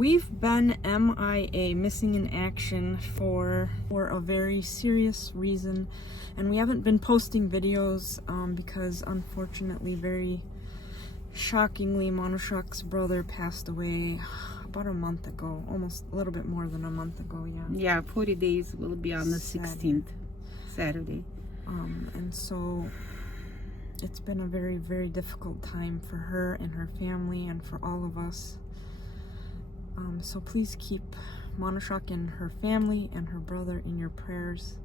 We've been MIA, missing in action, for a very serious reason, and we haven't been posting videos because unfortunately, very shockingly, Monoshok's brother passed away about a month ago, almost a little bit more than a month ago, yeah. Yeah, 40 days will be on the 16th, Saturday. And so it's been a very, very difficult time for her and her family and for all of us. So please keep Monoshok and her family and her brother in your prayers.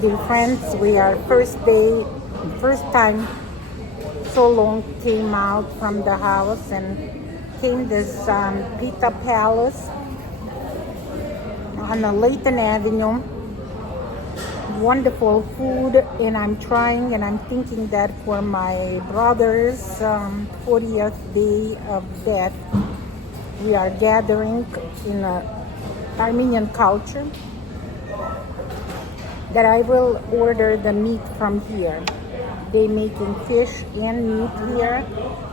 Dear friends, we are first time so long came out from the house and came this Pita Palace on the Layton Avenue. Wonderful food, and I'm trying, and I'm thinking that for my brother's 40th day of death, we are gathering in Armenian culture, that I will order the meat from here. They making fish and meat here.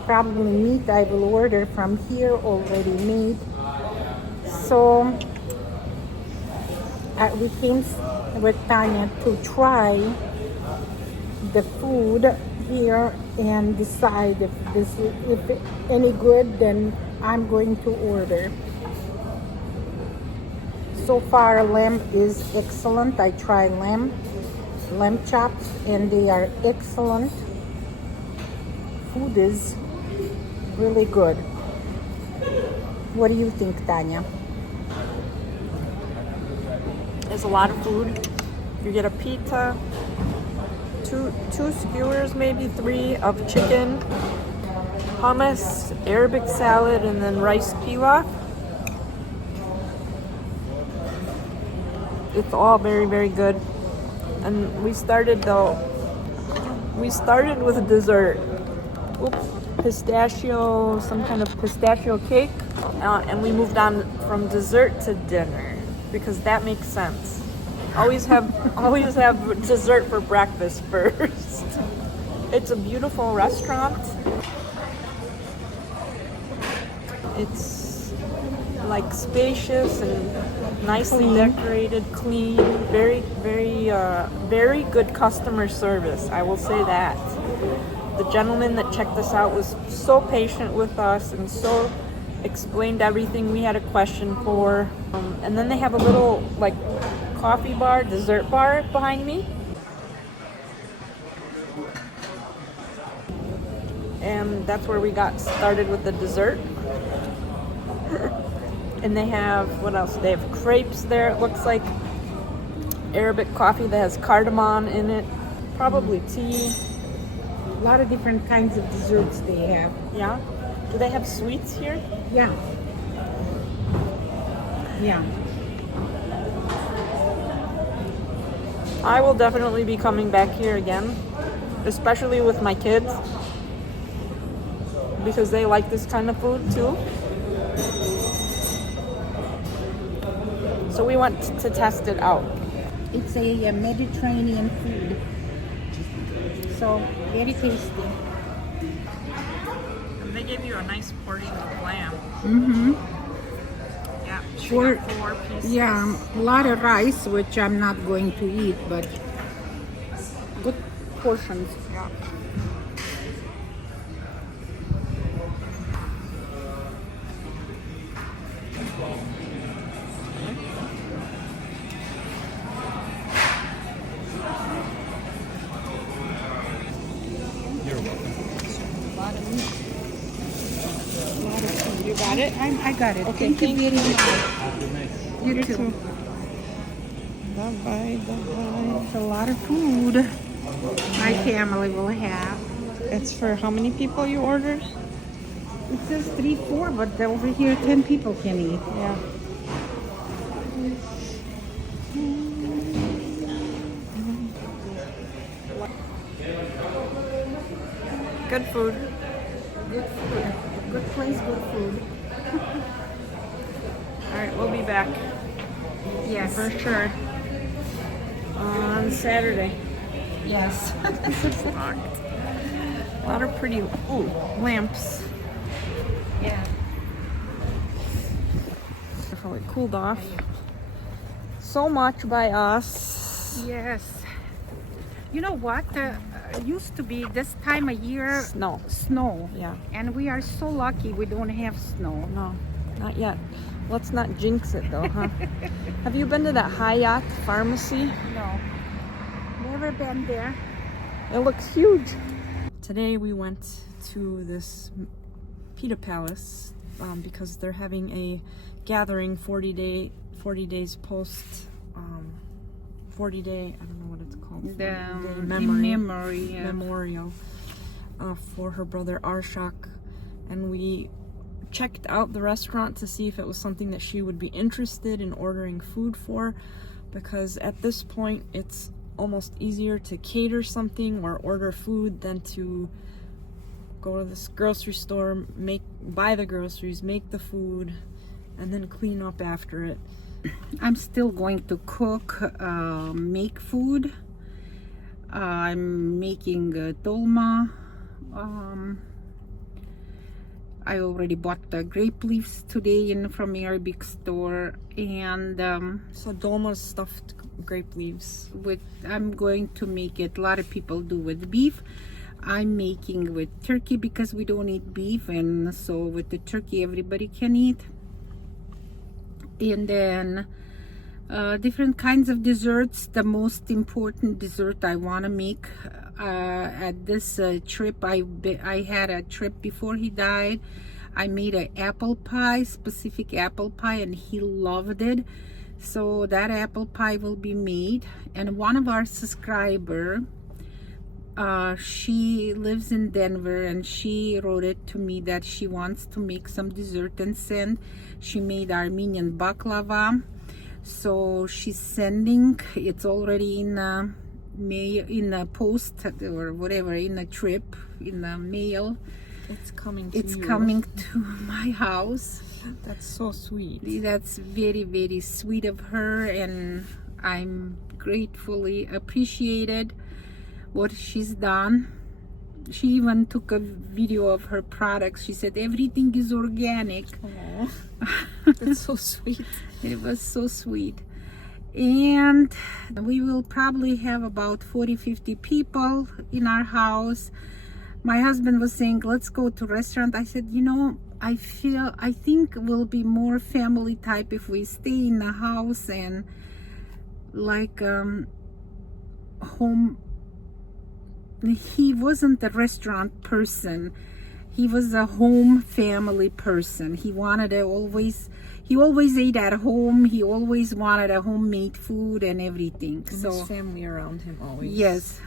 Probably meat I will order from here already made. So we came with Tanya to try the food here and decide if any good, then I'm going to order. So far, lamb is excellent. I tried lamb chops, and they are excellent. Food is really good. What do you think, Tanya? There's a lot of food. You get a pita, two skewers, maybe 3 of chicken, hummus, Arabic salad, and then rice pilaf. It's all very, very good. And we started with dessert. Pistachio, some kind of pistachio cake, and we moved on from dessert to dinner because that makes sense. Always have dessert for breakfast first. It's a beautiful restaurant. It's like spacious and nicely decorated, clean, very, very, very good customer service. I will say that. The gentleman that checked us out was so patient with us and so explained everything we had a question for. And then they have a little like coffee bar, dessert bar behind me. And that's where we got started with the dessert. And they have, what else? They have crepes there, it looks like. Arabic coffee that has cardamom in it. Probably tea. A lot of different kinds of desserts they have. Yeah? Do they have sweets here? Yeah. Yeah. I will definitely be coming back here again, especially with my kids, because they like this kind of food too. So we went to test it out. It's a Mediterranean food, so very tasty. And they gave you a nice portion of lamb. Mm-hmm. Yeah, she Four got 4 pieces. Yeah, a lot of rice, which I'm not going to eat, but good portions. Yeah. You got it? I got it. Okay, Thank you very much. You too. Bye-bye, bye-bye. It's a lot of food my family will have. It's for how many people you ordered? It says 3, 4, but over here 10 people can eat. Yeah. Good food. Good food. Good place, good food. All right, we'll be back. Yes. For sure. On Saturday. Yes. A lot of pretty lamps. Yeah. cooled off so much by us. Yes. You know what? Used to be this time of year snow. Yeah. And we are so lucky we don't have snow. No, not yet. Let's not jinx it though, huh? Have you been to that Hayat pharmacy? No. Never been there. It looks huge. Today we went to this Pita Palace because they're having a gathering 40 days post 40 day, I don't know what it's called. Memorial for her brother Arshak, and we checked out the restaurant to see if it was something that she would be interested in ordering food for, because at this point it's almost easier to cater something or order food than to go to this grocery store, buy the groceries, make the food, and then clean up after it. I'm still going to cook, make food. I'm making dolma. I already bought the grape leaves today from Arabic store, and so dolma's stuffed grape leaves. I'm going to make it. A lot of people do with beef. I'm making with turkey because we don't eat beef, and so with the turkey everybody can eat. And then different kinds of desserts. The most important dessert I want to make at this trip, I had a trip before he died. I made an apple pie, specific apple pie, and he loved it. So that apple pie will be made. And one of our subscriber, she lives in Denver, and she wrote it to me that she wants to make some dessert and send. She made Armenian baklava, so she's sending. It's already in a post or whatever, in a trip, in the mail. It's coming to It's you. coming to my house. That's so sweet. That's very, very sweet of her, and I'm gratefully appreciated what she's done. She even took a video of her products. She said everything is organic. Aww. That's so sweet. It was so sweet. And we will probably have about 40-50 people in our house. My husband was saying, let's go to restaurant. I said, I think we'll be more family type if we stay in the house and like home. He wasn't a restaurant person. He was a home family person. He always ate at home. He always wanted a homemade food and everything. And his family around him always. Yes.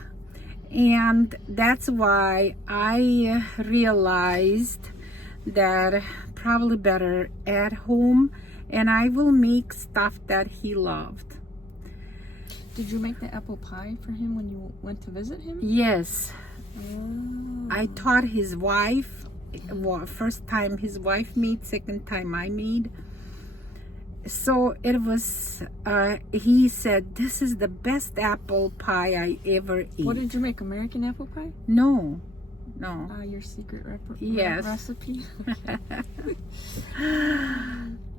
And that's why I realized that probably better at home, and I will make stuff that he loved. Did you make the apple pie for him when you went to visit him? Yes. Oh. I taught his wife. Well, first time his wife made, second time I made. So it was, he said, this is the best apple pie I ever ate. What did you make, American apple pie? No. Your secret yes. recipe?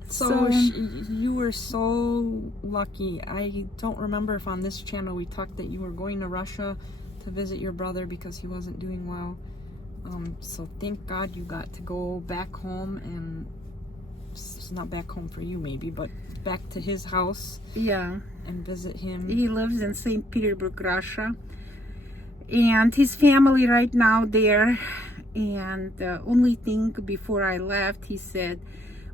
So you were so lucky. I don't remember if on this channel we talked that you were going to Russia to visit your brother because he wasn't doing well. So thank God you got to go back home, and it's not back home for you maybe, but back to his house. Yeah. And visit him. He lives in St. Petersburg, Russia. And his family right now there. And the only thing before I left, he said,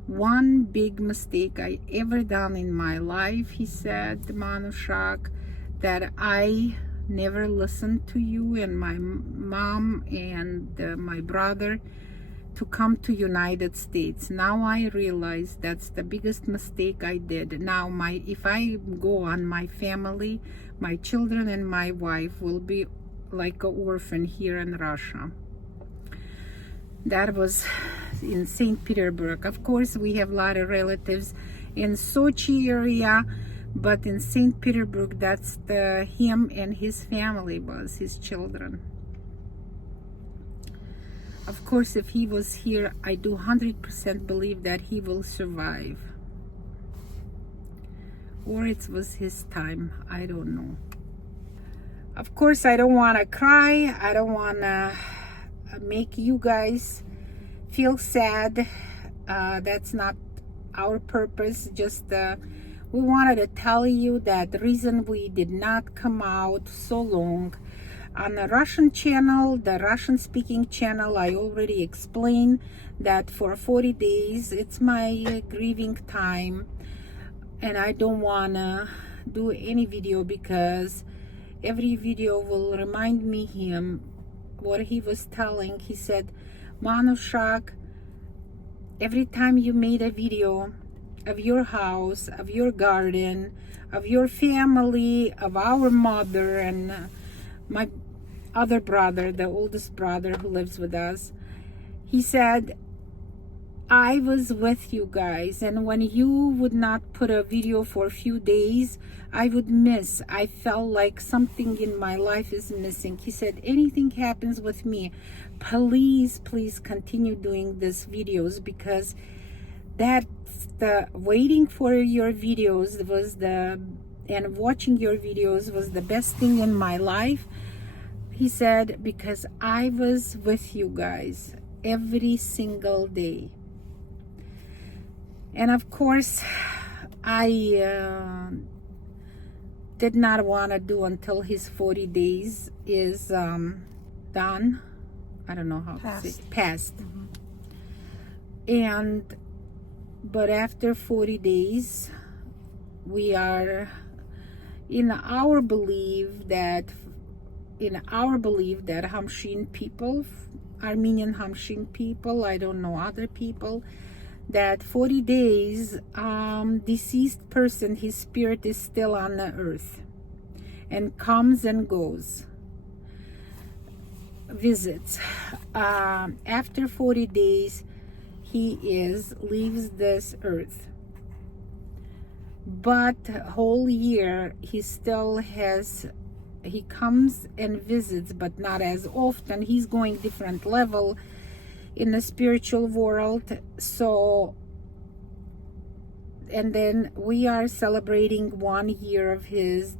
one big mistake I ever done in my life, he said, Manushak, that I never listened to you and my mom and my brother to come to United States. Now I realize that's the biggest mistake I did. Now if I go on, my family, my children and my wife will be like an orphan here in Russia. That was in St. Petersburg. Of course, we have a lot of relatives in Sochi area, but in St. Petersburg, that's him and his family was, his children. Of course, if he was here, I do 100% believe that he will survive. or it was his time. I don't know. Of course, I don't want to cry. I don't want to make you guys feel sad. That's not our purpose. Just we wanted to tell you that the reason we did not come out so long on the Russian channel, the Russian speaking channel, I already explained that for 40 days it's my grieving time, and I don't want to do any video because every video will remind me him what he was telling. He said, Manushak, every time you made a video of your house, of your garden, of your family, of our mother and my other brother, the oldest brother who lives with us, he said, I was with you guys, and when you would not put a video for a few days, I would miss. I felt like something in my life is missing. He said, anything happens with me, please continue doing these videos, because that's the waiting for your videos was the, and watching your videos was the best thing in my life. He said, because I was with you guys every single day. And of course, I did not want to do until his 40 days is done. I don't know how to say it. Passed. And but after 40 days, we are in our belief that Hamshin people, Armenian Hamshin people, I don't know other people, that 40 days deceased person, his spirit is still on the earth and comes and goes, visits. After 40 days he leaves this earth, but whole year he still has, he comes and visits, but not as often. He's going different level in the spiritual world. So, and then we are celebrating 1 year of his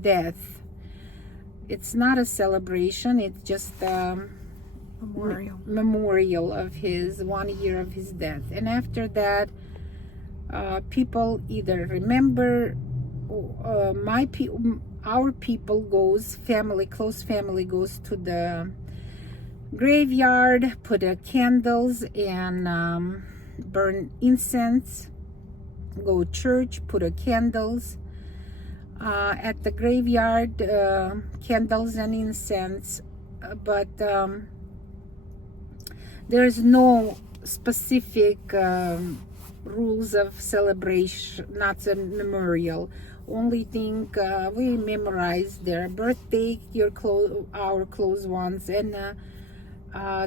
death. It's not a celebration, it's just a memorial of his 1 year of his death. And after that, people either remember, our people goes, close family goes to the graveyard, put candles and burn incense, go church, put candles at the graveyard, candles and incense, but there's no specific rules of celebration, not a memorial. Only thing we memorize their birthday, our close ones, and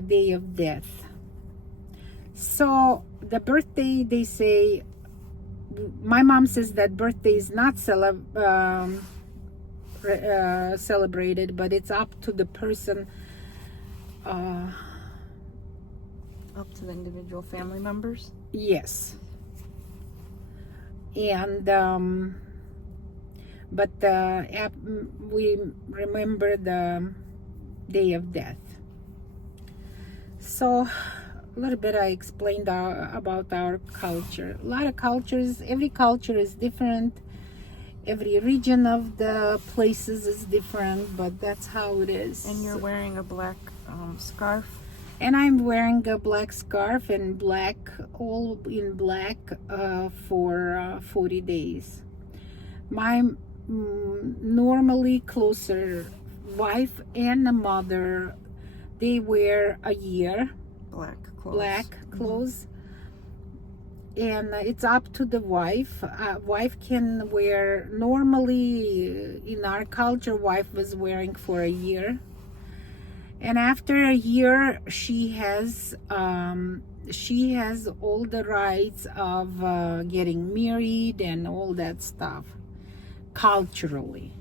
day of death. So the birthday, they say, my mom says that birthday is not celebrated, but it's up to the person, up to the individual family members. Yes. And but we remember the day of death. So a little bit I explained about our culture. A lot of cultures, every culture is different. Every region of the places is different, but that's how it is. And you're wearing a black scarf. And I'm wearing a black scarf and black, all in black, for 40 days. My normally closer wife and the mother, they wear a year Black clothes. And it's up to the wife. Wife can wear, normally in our culture, wife was wearing for a year. And after a year, she has all the rights of getting married and all that stuff, culturally.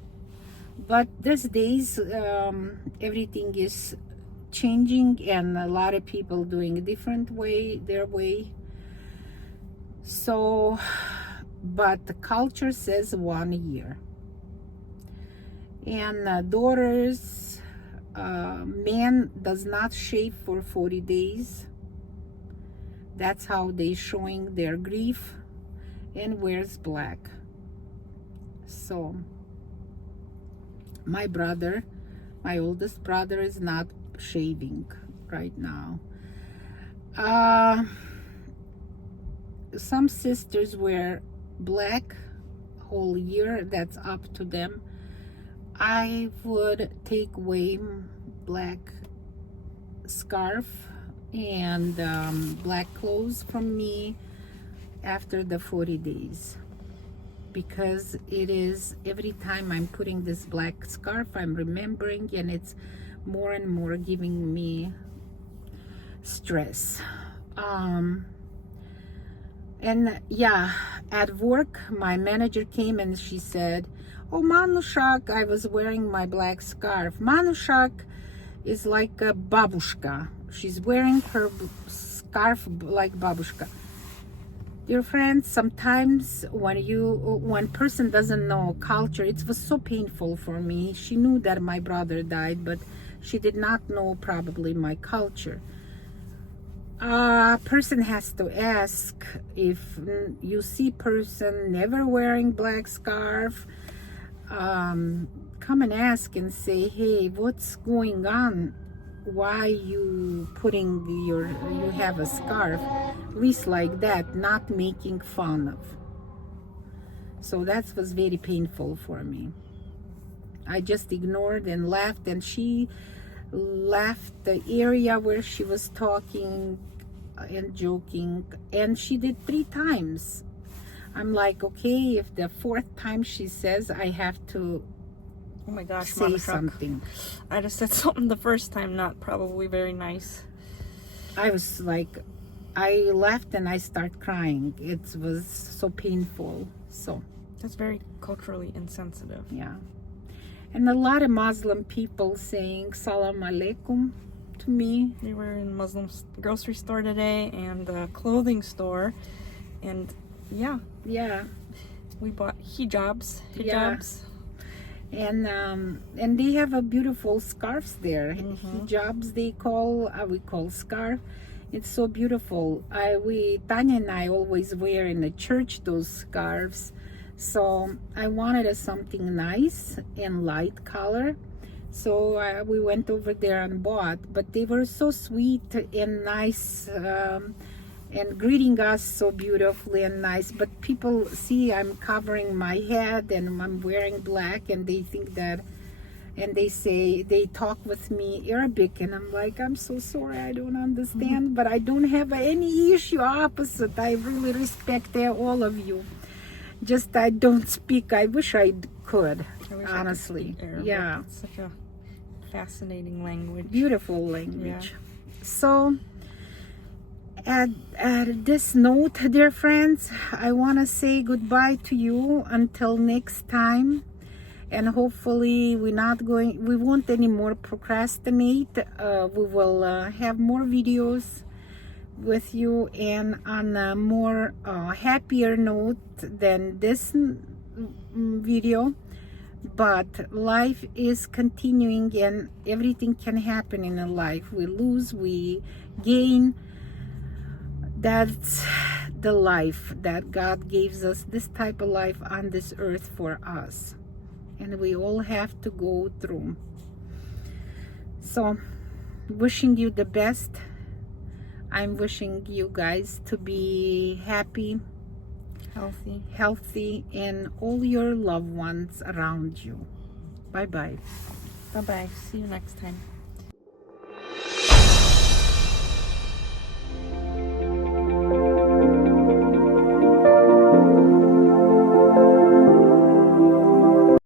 But these days, everything is changing, and a lot of people doing a different way, their way. So, but the culture says 1 year. And daughters, man does not shave for 40 days. That's how they showing their grief, and wears black. So my brother, my oldest brother, is not shaving right now. Some sisters wear black whole year. That's up to them. I would take away black scarf and black clothes from me after the 40 days, because it is, every time I'm putting this black scarf, I'm remembering, and it's more and more giving me stress. And yeah, at work, my manager came and she said, "Oh, Manushak," I was wearing my black scarf. "Manushak is like a babushka. She's wearing her scarf like babushka." Dear friends, sometimes when person doesn't know culture, it was so painful for me. She knew that my brother died, but she did not know probably my culture. Person has to ask, if you see person never wearing black scarf, come and ask and say, "Hey, what's going on? Why you have a scarf?" At least like that, not making fun of. So that was very painful for me. I just ignored and laughed, and she left the area where she was talking and joking, and she did 3 times. I'm like, okay, if the 4th time she says, I have to Oh my gosh, say Manushak. something. I just said something the first time, not probably very nice. I was like, I left and I start crying. It was so painful. So That's very culturally insensitive. yeah. And a lot of Muslim people saying Salam Alaikum to me. We were in Muslim grocery store today and a clothing store, and yeah, Yeah. we bought hijabs. Yeah. And they have a beautiful scarves there. Hijabs they call, we call scarf. It's so beautiful. Tanya and I always wear in the church those scarves. So I wanted something nice and light color. So we went over there and bought, but they were so sweet and nice, and greeting us so beautifully and nice. But people see I'm covering my head and I'm wearing black, and they think that, and they talk with me Arabic, and I'm like, I'm so sorry, I don't understand, but I don't have any issue. Opposite, I really respect all of you. Just I don't speak. I wish I could, I wish honestly. I could speak Arabic. Yeah, It's such a fascinating language. beautiful language. So at this note, dear friends, I want to say goodbye to you until next time, and hopefully we won't anymore procrastinate. We will have more videos with you, and on a more happier note than this video. But life is continuing, and everything can happen in a life. We lose, we gain. That's the life that God gives us, this type of life on this earth for us, and we all have to go through. So wishing you the best. I'm wishing you guys to be happy, healthy, and all your loved ones around you. Bye bye. Bye bye. See you next time.